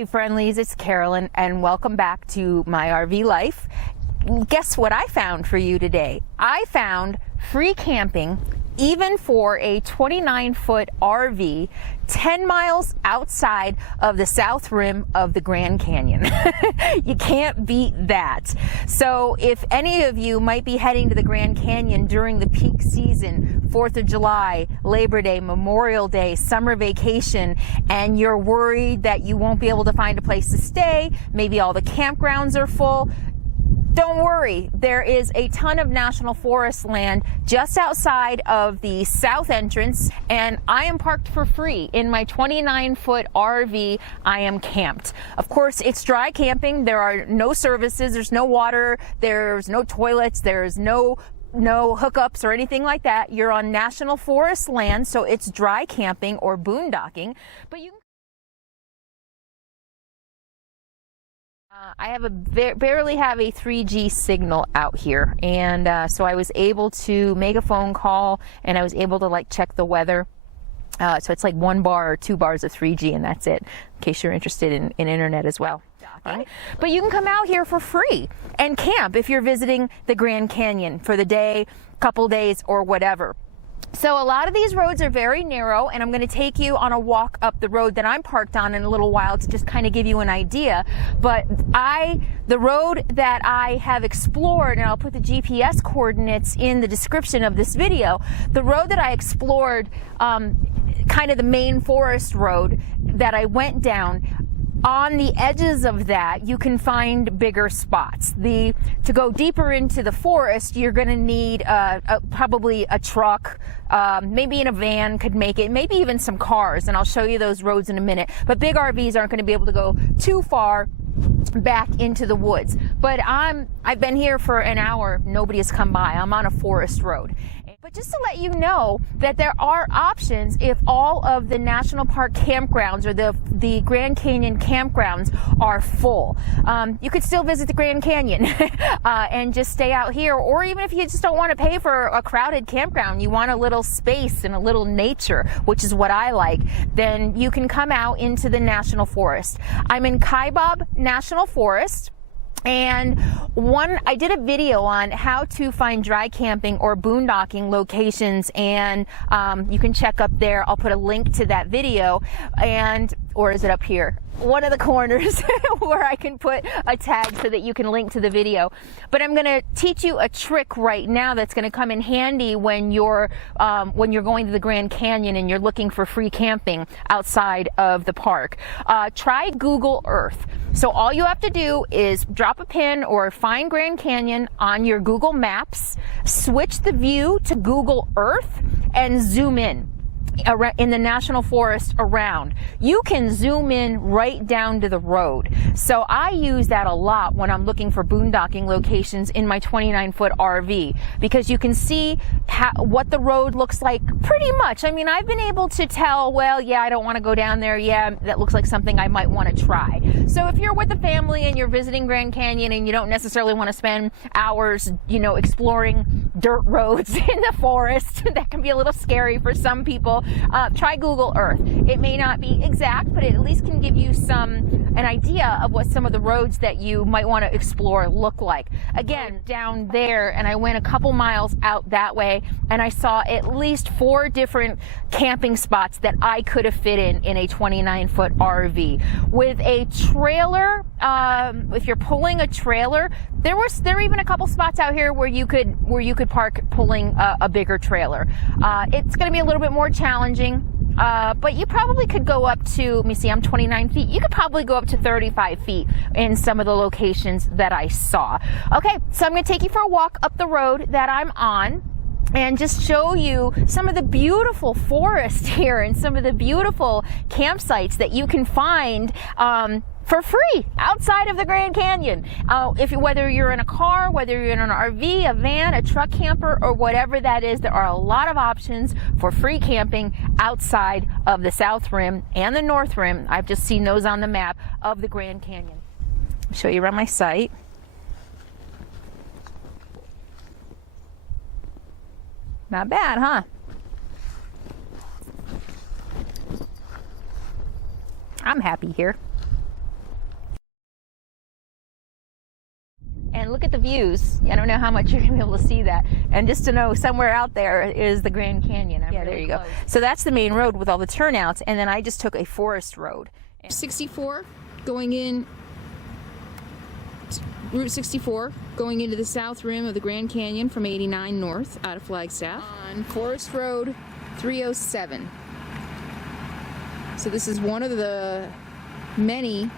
Hey friendlies, it's Carolyn and welcome back to my RV life. Guess what I found for you today? I found free camping even for a 29-foot RV 10 miles outside of the south rim of the Grand Canyon. You can't beat that. So if any of you might be heading to the Grand Canyon during the peak season, 4th of July, Labor Day, Memorial Day, summer vacation, and you're worried that you won't be able to find a place to stay, maybe all the campgrounds are full, don't worry, there is a ton of national forest land just outside of the south entrance, and I am parked for free in my 29-foot RV. I am camped. Of course, it's dry camping. There are no services, there's no water, there's no toilets, there's no hookups or anything like that. You're on national forest land, so it's dry camping or boondocking, but you I barely have a 3G signal out here, and so I was able to make a phone call, and I was able to check the weather. So it's like 1 bar or 2 bars of 3G, and that's it, in case you're interested in internet as well. Right? But you can come out here for free and camp if you're visiting the Grand Canyon for the day, couple days, or whatever. So a lot of these roads are very narrow, and I'm going to take you on a walk up the road that I'm parked on in a little while to just kind of give you an idea. But the road that I have explored, and I'll put the GPS coordinates in the description of this video, the road that I explored, kind of the main forest road that I went down, on the edges of that, you can find bigger spots. To go deeper into the forest, you're going to need probably a truck, maybe in a van could make it, maybe even some cars, and I'll show you those roads in a minute. But big RVs aren't going to be able to go too far back into the woods. But I've been here for an hour, nobody has come by. I'm on a forest road. But just to let you know that there are options if all of the national park campgrounds or the Grand Canyon campgrounds are full. You could still visit the Grand Canyon and just stay out here, or even if you just don't want to pay for a crowded campground, you want a little space and a little nature, which is what I like, then you can come out into the national forest. I'm in Kaibab National Forest. And I did a video on how to find dry camping or boondocking locations, and you can check up there. I'll put a link to that video, or is it up here? One of the corners where I can put a tag so that you can link to the video. But I'm going to teach you a trick right now that's going to come in handy when you're going to the Grand Canyon and you're looking for free camping outside of the park. Try Google Earth. So all you have to do is drop a pin or find Grand Canyon on your Google Maps, switch the view to Google Earth, and zoom in the national forest around. You can zoom in right down to the road. So I use that a lot when I'm looking for boondocking locations in my 29-foot RV, because you can see what the road looks like pretty much. I mean, I've been able to tell, well, yeah, I don't want to go down there. Yeah, that looks like something I might want to try. So if you're with a family and you're visiting Grand Canyon and you don't necessarily want to spend hours, exploring dirt roads in the forest, that can be a little scary for some people, try Google Earth. It may not be exact, but it at least can give you an idea of what some of the roads that you might want to explore look like. Again, down there, and I went a couple miles out that way, and I saw at least 4 different camping spots that I could have fit in a 29-foot RV. With a trailer, if you're pulling a trailer, there are even a couple spots out here where you could park pulling a bigger trailer. It's going to be a little bit more challenging, but you probably could go up to, let me see, I'm 29 feet. You could probably go up to 35 feet in some of the locations that I saw. Okay, so I'm going to take you for a walk up the road that I'm on and just show you some of the beautiful forest here and some of the beautiful campsites that you can find for free outside of the Grand Canyon. Whether you're in a car, whether you're in an RV, a van, a truck camper, or whatever that is, there are a lot of options for free camping outside of the South Rim and the North Rim. I've just seen those on the map of the Grand Canyon. I'll show you around my site. Not bad, huh? I'm happy here. at the views. I don't know how much you're gonna be able to see that. And just to know somewhere out there is the Grand Canyon. Yeah, there you go. So that's the main road with all the turnouts, and then I just took a forest road. 64 going in, Route 64 going into the south rim of the Grand Canyon from 89 north out of Flagstaff on Forest Road 307. So this is one of the many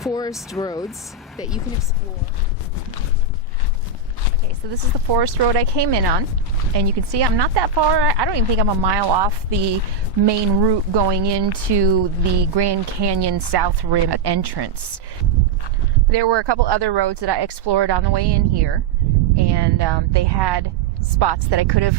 forest roads that you can explore. Okay, so this is the forest road I came in on, and you can see I'm not that far. I don't even think I'm a mile off the main route going into the Grand Canyon South Rim entrance. There were a couple other roads that I explored on the way in here, and they had spots that I could have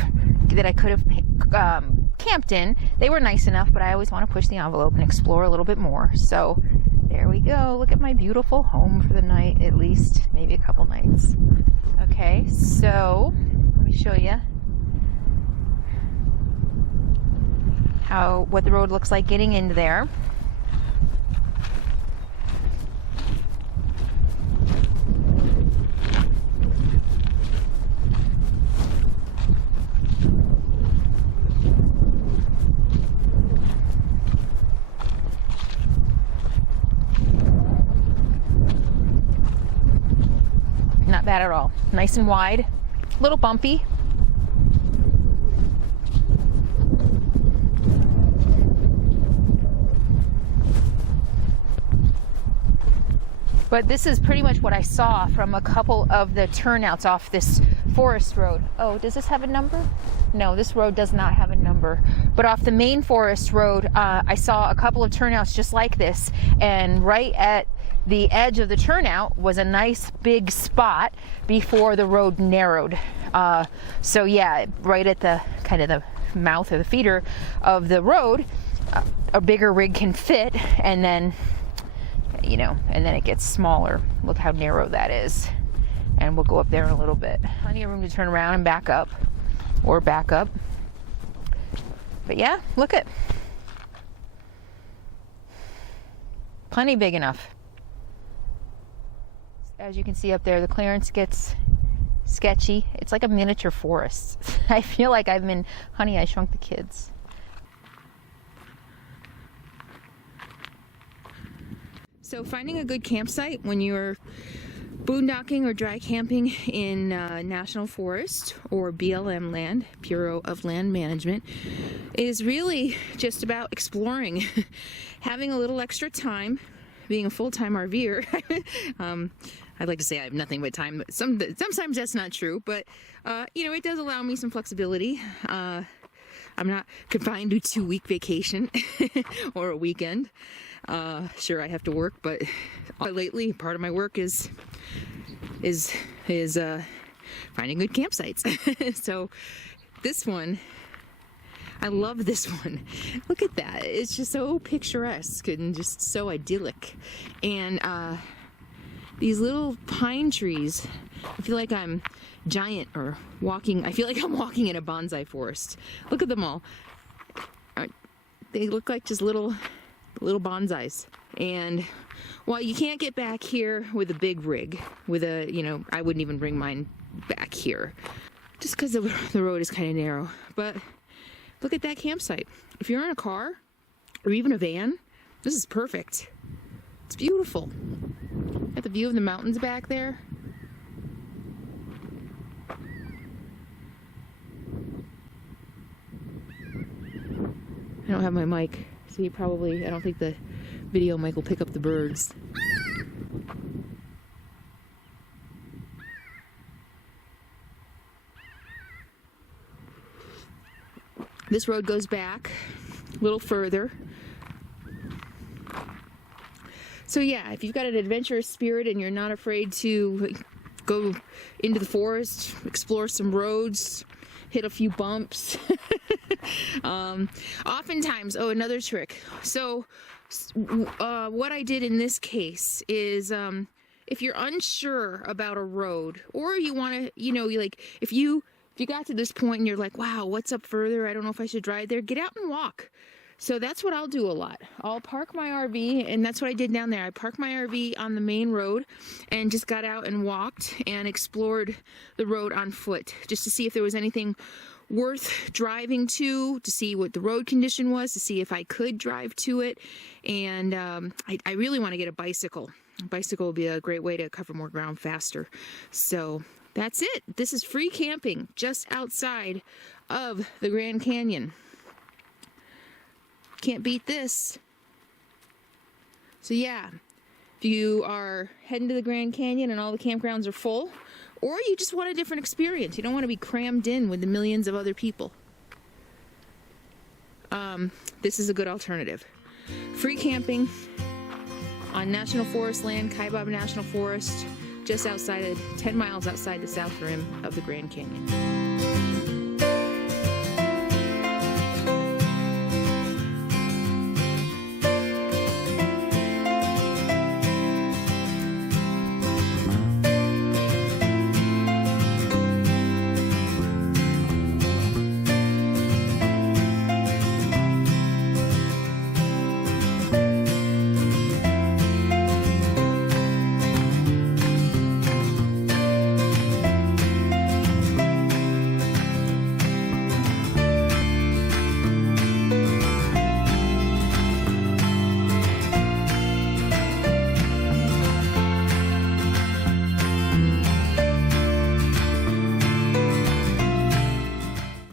camped in. They were nice enough, but I always want to push the envelope and explore a little bit more. So there we go. Look at my beautiful home for the night, at least maybe a couple nights. Okay, so let me show you what the road looks like getting into there. Not bad at all. Nice and wide, a little bumpy. But this is pretty much what I saw from a couple of the turnouts off this forest road. Oh, does this have a number? No, this road does not have a number. But off the main forest road, I saw a couple of turnouts just like this, and right at the edge of the turnout was a nice big spot before the road narrowed. So yeah, right at the kind of the mouth or the feeder of the road, a bigger rig can fit, and then, you know, and then it gets smaller. Look how narrow that is. And we'll go up there in a little bit. Plenty of room to turn around and back up, or back up. But yeah, look at, plenty big enough. As you can see up there, the clearance gets sketchy. It's like a miniature forest. I feel like I'm in Honey, I Shrunk the Kids. So finding a good campsite when you're boondocking or dry camping in National Forest or BLM land, Bureau of Land Management, is really just about exploring. Having a little extra time, being a full-time RVer. I'd like to say I have nothing but time, but sometimes that's not true, but you know, it does allow me some flexibility. I'm not confined to a 2-week vacation or a weekend. Sure, I have to work, but lately part of my work is finding good campsites. So this one, I love this one. Look at that. It's just so picturesque and just so idyllic. And these little pine trees, I feel like I'm giant or walking, I feel like I'm walking in a bonsai forest. Look at them all. They look like just little bonsais. And while you can't get back here with a big rig, with a, you know, I wouldn't even bring mine back here just because the road is kind of narrow. But look at that campsite. If you're in a car or even a van, this is perfect. It's beautiful. Got the view of the mountains back there. I don't have my mic, so you probably, I don't think the video mic will pick up the birds. This road goes back a little further. So yeah, if you've got an adventurous spirit and you're not afraid to go into the forest, explore some roads, hit a few bumps. Oftentimes, oh, another trick. So what I did in this case is if you're unsure about a road, or you want to, you know, like if you got to this point and you're like, wow, what's up further? I don't know if I should drive there. Get out and walk. So that's what I'll do a lot. I'll park my RV, and that's what I did down there. I parked my RV on the main road and just got out and walked and explored the road on foot just to see if there was anything worth driving to see what the road condition was, to see if I could drive to it. And I really want to get a bicycle. A bicycle would be a great way to cover more ground faster. So that's it. This is free camping just outside of the Grand Canyon. Can't beat this. So yeah, if you are heading to the Grand Canyon and all the campgrounds are full, or you just want a different experience, you don't want to be crammed in with the millions of other people, this is a good alternative. Free camping on National Forest land, Kaibab National Forest, just outside of 10 miles outside the south rim of the Grand Canyon.